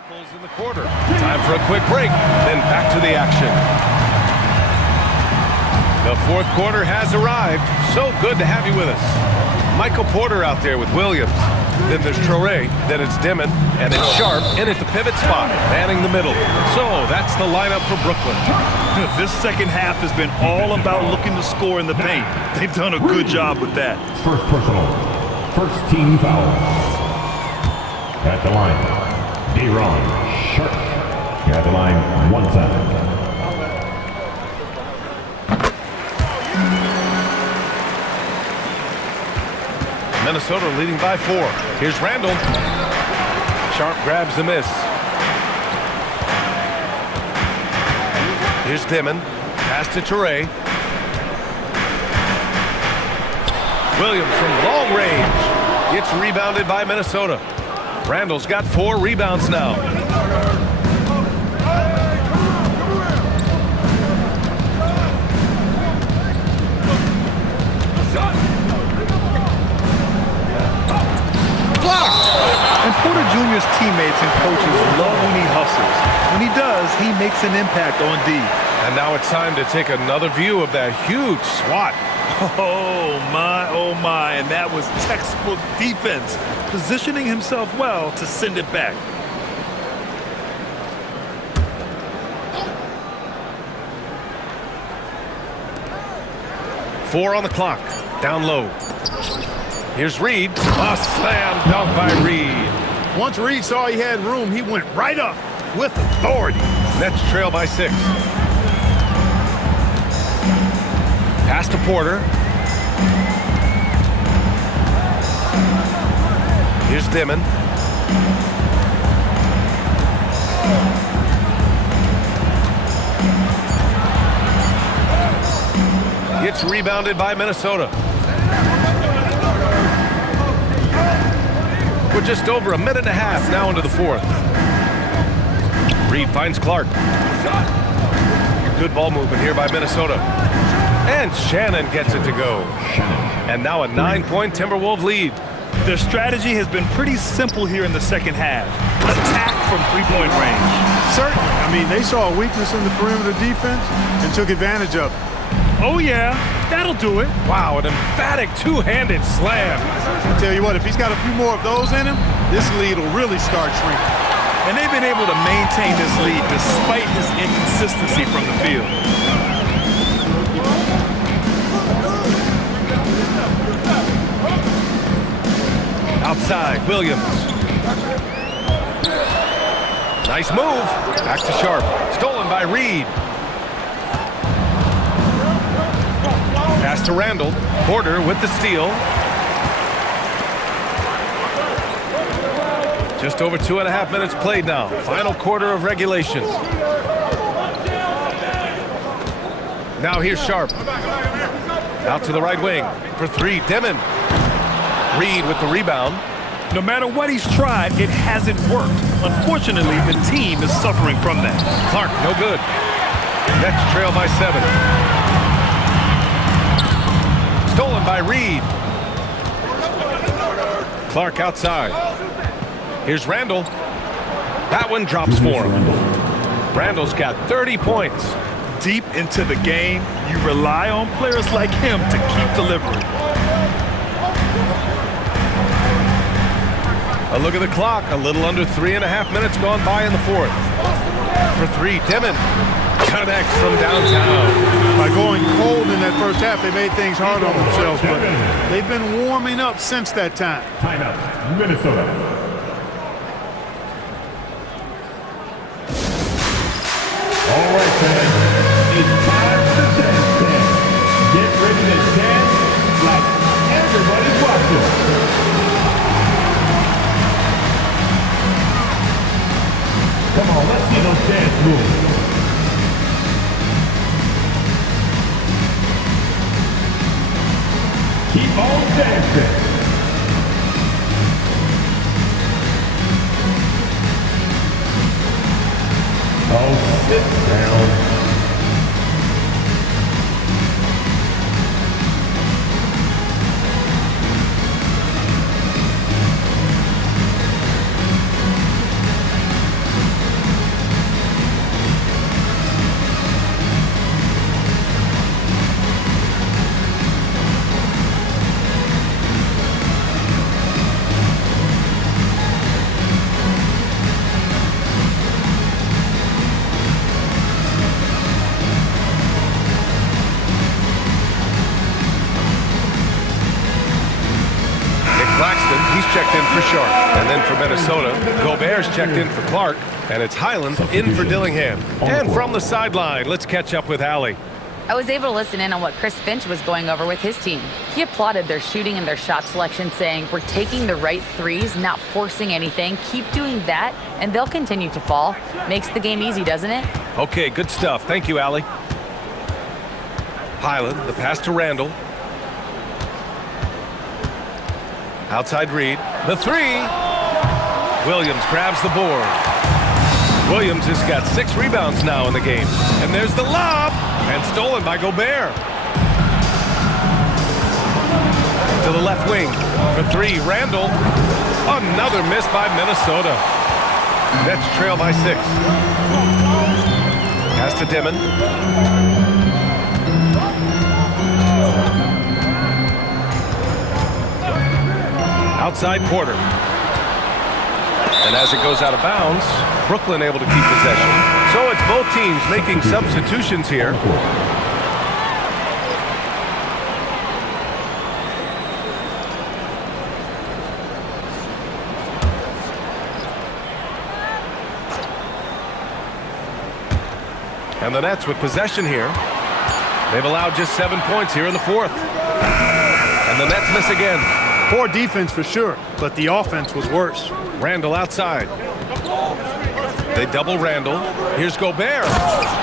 triples in the quarter. Time for a quick break, then back to the action. The fourth quarter has arrived. So good to have you with us. Michael Porter out there with Williams. Then there's Traoré, then it's Dimon, and it's Sharp in at the pivot spot, manning the middle. So that's the lineup for Brooklyn. This second half has been all about looking to score in the paint. They've done a good job with that. First personal. First team foul. At the line, D-Ron Sharp. At the line, one time. Minnesota leading by 4. Here's Randall. Sharp grabs the miss. Here's Dimon. Pass to Traoré. Williams from long range. Gets rebounded by Minnesota. Randall's got 4 rebounds now. And Porter Jr.'s teammates and coaches love when he hustles. When he does, he makes an impact on D. And now it's time to take another view of that huge swat. Oh my, and that was textbook defense, positioning himself well to send it back. Four on the clock, down low. Here's Reed. A slam dunk by Reed. Once Reed saw he had room, he went right up with authority. Nets trail by 6. Pass to Porter. Here's Dimon. Gets rebounded by Minnesota. We're just over a minute and a half now into the fourth. Reed finds Clark. Good ball movement here by Minnesota. And Shannon gets it to go. And now a 9-point Timberwolves lead. Their strategy has been pretty simple here in the second half. Attack from three-point range. Certainly. I mean, they saw a weakness in the perimeter defense and took advantage of it. Oh, yeah. That'll do it. Wow, an emphatic two-handed slam. I tell you what, if he's got a few more of those in him, this lead will really start shrinking. And they've been able to maintain this lead despite his inconsistency from the field. Outside, Williams. Nice move. Back to Sharp. Stolen by Reed. Pass to Randall. Porter with the steal. Just over 2.5 minutes played now. Final quarter of regulation. Now here's Sharp. Out to the right wing for 3. Dimon. Reed with the rebound. No matter what he's tried, it hasn't worked. Unfortunately, the team is suffering from that. Clark, no good. Nets trail by 7. Stolen by Reed. Clark outside. Here's Randall. That one drops for him. Randall's got 30 points. Deep into the game, you rely on players like him to keep delivering. A look at the clock. A little under 3.5 minutes gone by in the fourth. For 3, Dimon connects from downtown. By going cold in that first half, they made things hard on themselves, but they've been warming up since that time. Timeout, Minnesota. All right, fans. It's time to dance dance. Get ready to dance like everybody's watching. Come on, let's see those dance moves. Keep on dancing. Oh, sit down. for Minnesota. Gobert's checked in for Clark, and it's Highland in for Dillingham. And from the sideline, let's catch up with Allie. I was able to listen in on what Chris Finch was going over with his team. He applauded their shooting and their shot selection, saying, "We're taking the right threes, not forcing anything. Keep doing that, and they'll continue to fall." Makes the game easy, doesn't it? Okay, good stuff. Thank you, Allie. Highland, the pass to Randall. Outside Reed. The three. Williams grabs the board. Williams has got 6 rebounds now in the game. And there's the lob. And stolen by Gobert. To the left wing. For 3, Randall. Another miss by Minnesota. Nets trail by 6. Pass to Dimon. Outside Porter. And as it goes out of bounds, Brooklyn able to keep possession. So it's both teams making substitutions here. And the Nets with possession here. They've allowed just 7 points here in the 4th. And the Nets miss again. Poor defense for sure, but the offense was worse. Randall outside. They double Randall. Here's Gobert.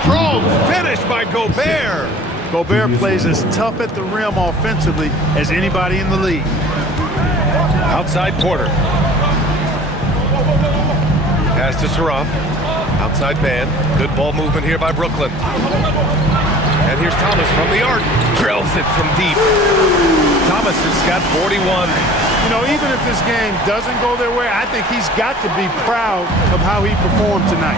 Strong finish by Gobert. Gobert plays as tough at the rim offensively as anybody in the league. Outside Porter. Pass to Saraf. Outside man. Good ball movement here by Brooklyn. And here's Thomas from the arc. Drills it from deep. Thomas has got 41. You know, even if this game doesn't go their way, I think he's got to be proud of how he performed tonight.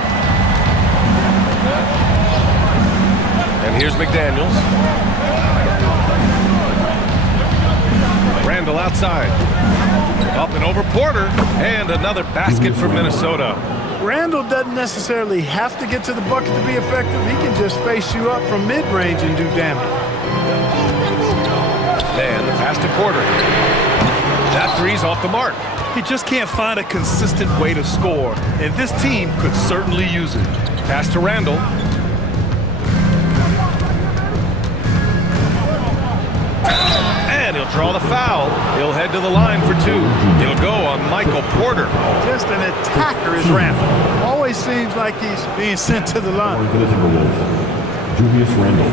And here's McDaniels. Randall outside. Up and over Porter. And another basket for Minnesota. Randall doesn't necessarily have to get to the bucket to be effective. He can just face you up from mid-range and do damage. And the pass to Porter. That three's off the mark. He just can't find a consistent way to score, and this team could certainly use it. Pass to Randall. And he'll draw the foul. He'll head to the line for 2. He'll go on Michael Porter. Just an attacker is Randall. Always seems like he's being sent to the line. For the Timberwolves, Julius Randle,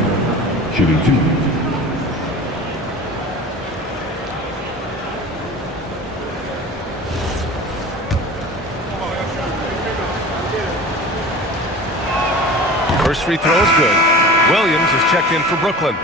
shooting 2. First free throw is good. Williams is checked in for Brooklyn.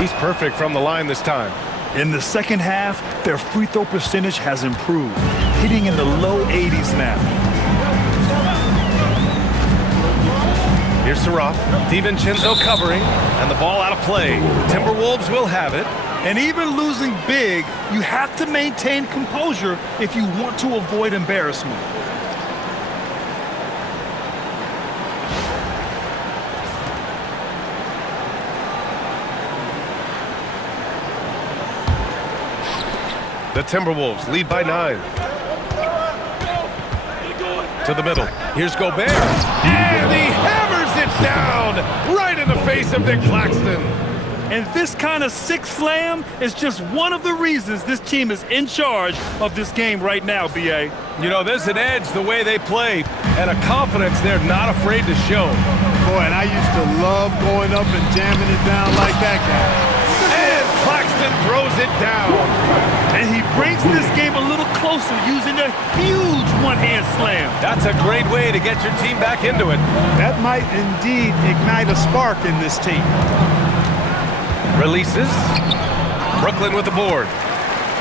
He's perfect from the line this time. In the second half, their free throw percentage has improved, hitting in the low 80s now. Here's Saraf. DiVincenzo covering, and the ball out of play. The Timberwolves will have it. And even losing big, you have to maintain composure if you want to avoid embarrassment. The Timberwolves lead by 9. To the middle. Here's Gobert. And he hammers it down right in the face of Nick Claxton. And this kind of sick slam is just one of the reasons this team is in charge of this game right now, B.A. You know, there's an edge the way they play and a confidence they're not afraid to show. Boy, and I used to love going up and jamming it down like that guy. And Claxton throws it down. And he brings this game a little closer using a huge one-hand slam. That's a great way to get your team back into it. That might indeed ignite a spark in this team. Releases. Brooklyn with the board.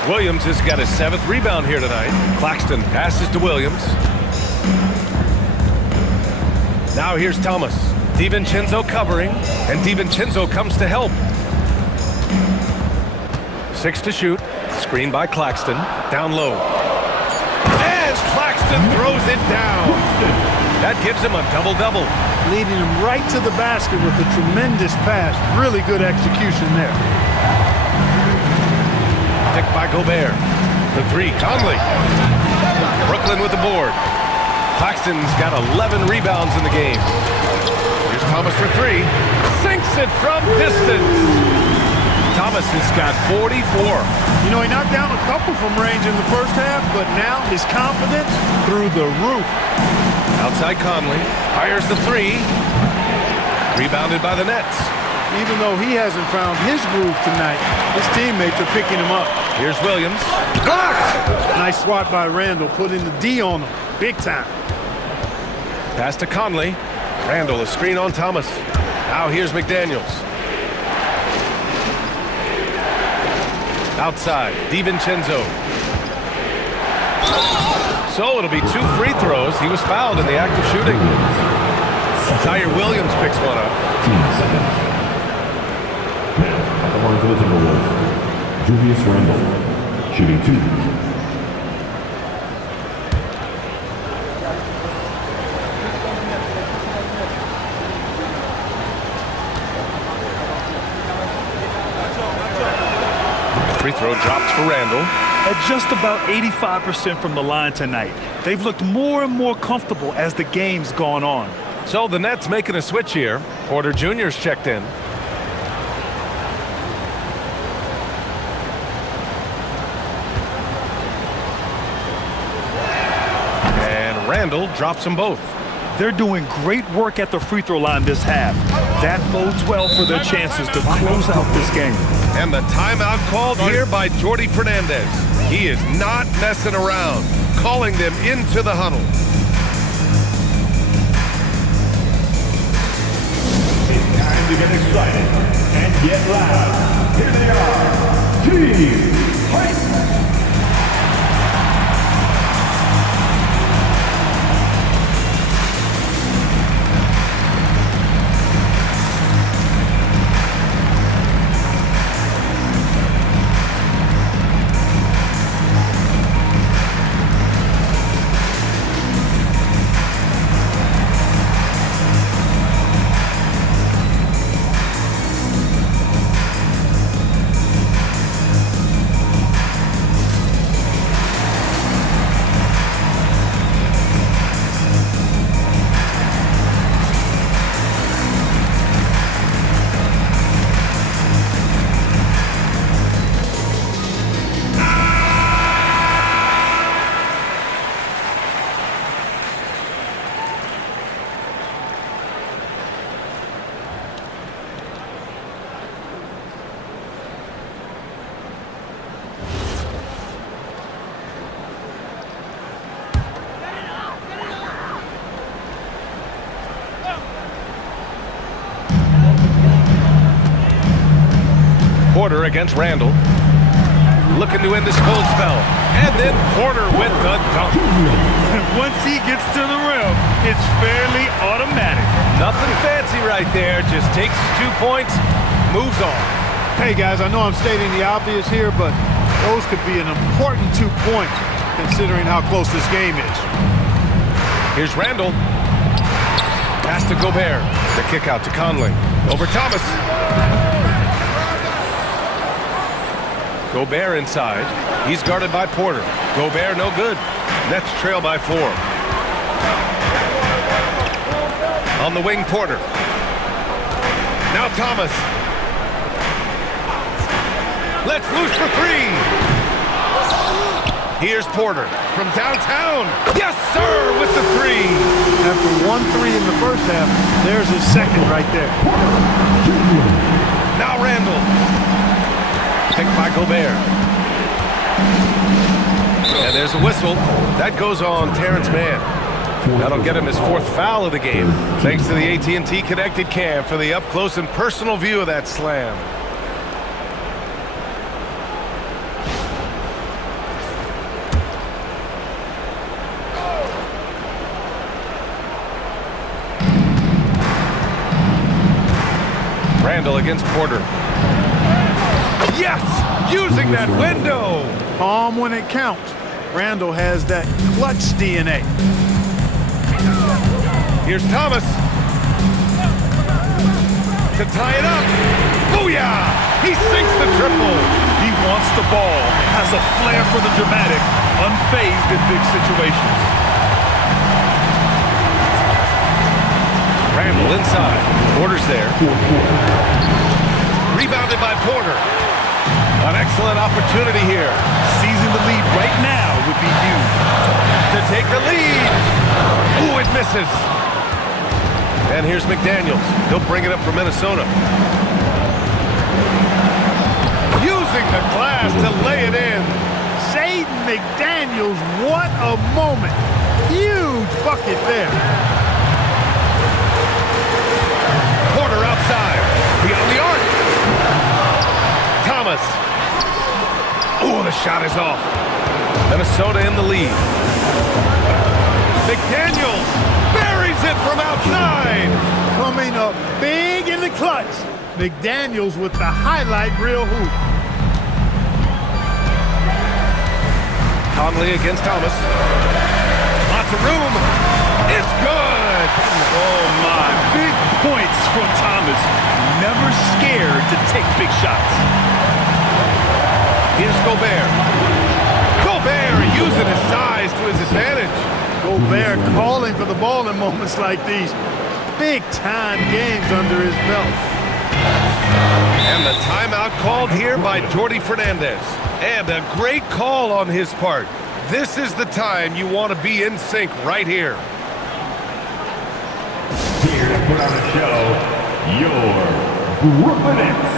Williams has got his 7th rebound here tonight. Claxton passes to Williams. Now here's Thomas. DiVincenzo covering, and DiVincenzo comes to help. 6 to shoot. Screen by Claxton. Down low. And Claxton throws it down. That gives him a double-double. Leading him right to the basket with a tremendous pass. Really good execution there. Picked by Gobert. For three, Conley. Brooklyn with the board. Claxton's got 11 rebounds in the game. Here's Thomas for three. Sinks it from distance. Thomas has got 44. You know, he knocked down a couple from range in the first half, but now his confidence through the roof. Outside Conley. Fires the three. Rebounded by the Nets. Even though he hasn't found his groove tonight, his teammates are picking him up. Here's Williams. Blocked! Nice swat by Randall, putting the D on him. Big time. Pass to Conley. Randall, a screen on Thomas. Now here's McDaniels. Outside, DiVincenzo. So it'll be 2 free throws. He was fouled in the act of shooting. Tyre Williams picks one up. At the line for the Timberwolves, Julius Randle, shooting 2. Free throw drops for Randall. At just about 85% from the line tonight. They've looked more and more comfortable as the game's gone on. So the Nets making a switch here. Porter Jr.'s checked in. And Randall drops them both. They're doing great work at the free throw line this half. That bodes well for their chances to close out this game. And the timeout called here by Jordi Fernandez. He is not messing around, calling them into the huddle. It's time to get excited and get loud. Here they are, Team Hype. Porter against Randall. Looking to end this cold spell. And then Porter with the dunk. Once he gets to the rim, it's fairly automatic. Nothing fancy right there. Just takes his 2 points, moves on. Hey, guys, I know I'm stating the obvious here, but those could be an important 2 points considering how close this game is. Here's Randall. Pass to Gobert. The kick out to Conley. Over Thomas. Gobert inside. He's guarded by Porter. Gobert no good. Nets trail by 4. On the wing, Porter. Now Thomas. Let's loose for 3. Here's Porter from downtown. Yes, sir, with the 3. After 1-3 in the first half, there's his second right there. Now Randall. Picked by Gobert. And there's a whistle. That goes on Terrence Mann. That'll get him his 4th foul of the game. Thanks to the AT&T Connected Cam for the up-close and personal view of that slam. Randall against Porter. Yes! Using that window! Calm when it counts. Randall has that clutch DNA. Here's Thomas. To tie it up. Booyah! He sinks the triple. He wants the ball, has a flair for the dramatic, unfazed in big situations. Randall inside. Porter's there. Rebounded by Porter. An excellent opportunity here. Seizing the lead right now would be huge. To take the lead. Ooh, it misses. And here's McDaniels. He'll bring it up for Minnesota. Using the glass to lay it in. Shaden McDaniels, what a moment. Huge bucket there. Porter outside. Beyond the arc. Thomas. Ooh, the shot is off. Minnesota in the lead. McDaniels buries it from outside. Coming up big in the clutch. McDaniels with the highlight reel hoop. Conley against Thomas. Lots of room. It's good. Oh, my. Big points from Thomas. Never scared to take big shots. Here's Gobert. Gobert using his size to his advantage. Gobert calling for the ball in moments like these. Big-time games under his belt. And the timeout called here by Jordi Fernandez. And a great call on his part. This is the time you want to be in sync right here. Here to put on a show, your Brooklyn Nets.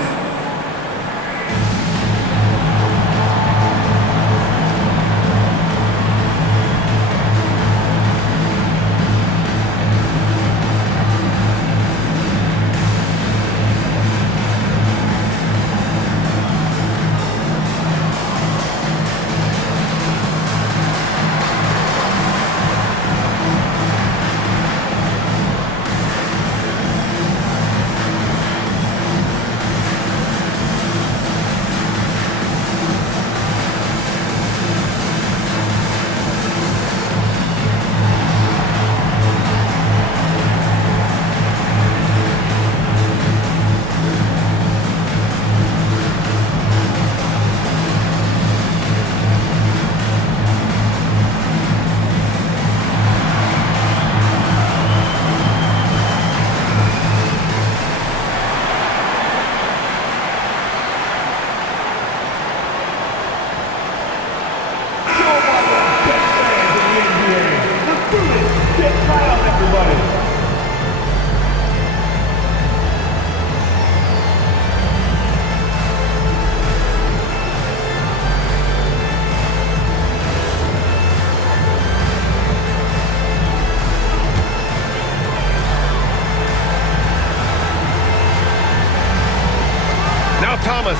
Thomas.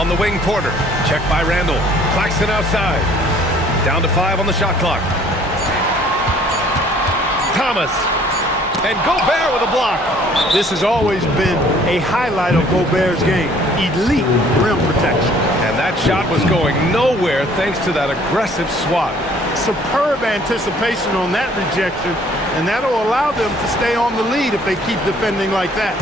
On the wing, Porter. Check by Randall. Claxton outside. Down to 5 on the shot clock. Thomas. And Gobert with a block. This has always been a highlight of Gobert's game. Elite rim protection. And that shot was going nowhere thanks to that aggressive swat. Superb anticipation on that rejection, and that'll allow them to stay on the lead if they keep defending like that.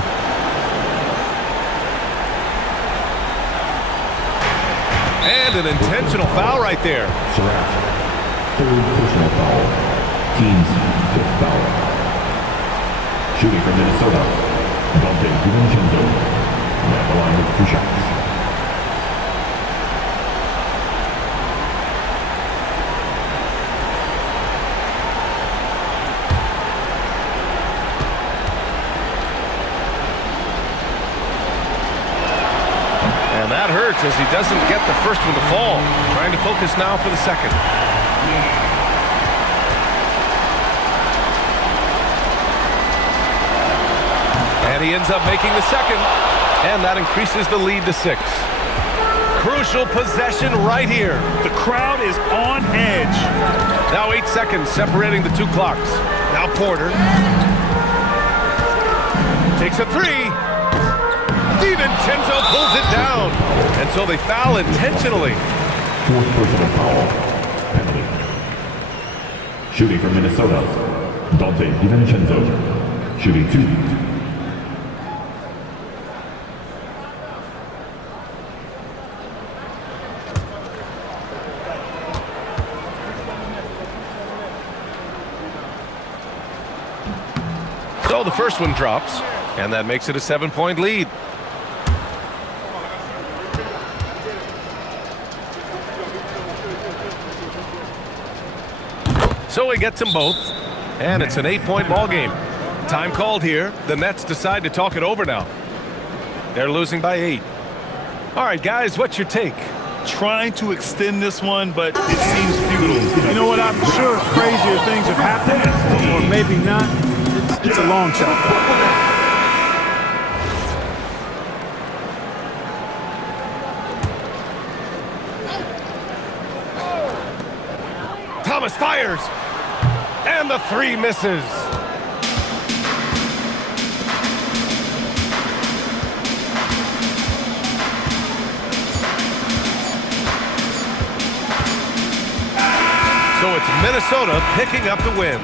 And an intentional foul right there. Surratt, third personal foul. Team's fifth foul. Shooting from Minnesota, Dante DiVincenzo. At the line with 2 shots. And that hurts as he doesn't get the first one to fall. Trying to focus now for the second. And he ends up making the second. And that increases the lead to 6. Crucial possession right here. The crowd is on edge. Now 8 seconds separating the 2 clocks. Now Porter. Takes a three. DiVincenzo pulls it down. And so they foul intentionally. Fourth personal foul. Penalty. Shooting from Minnesota. DiVincenzo. Shooting 2. So the first one drops, and that makes it a 7-point lead. So he gets them both, and it's an 8-point ball game. Time called here. The Nets decide to talk it over now. They're losing by 8. All right, guys, what's your take? Trying to extend this one, but it seems futile. You know what? I'm sure crazier things have happened, or maybe not. It's a long shot. Thomas fires, and the three misses. So it's Minnesota picking up the win.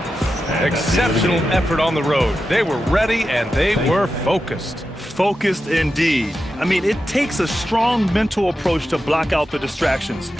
Exceptional effort on the road. They were ready and they were focused. Focused indeed. I mean, it takes a strong mental approach to block out the distractions.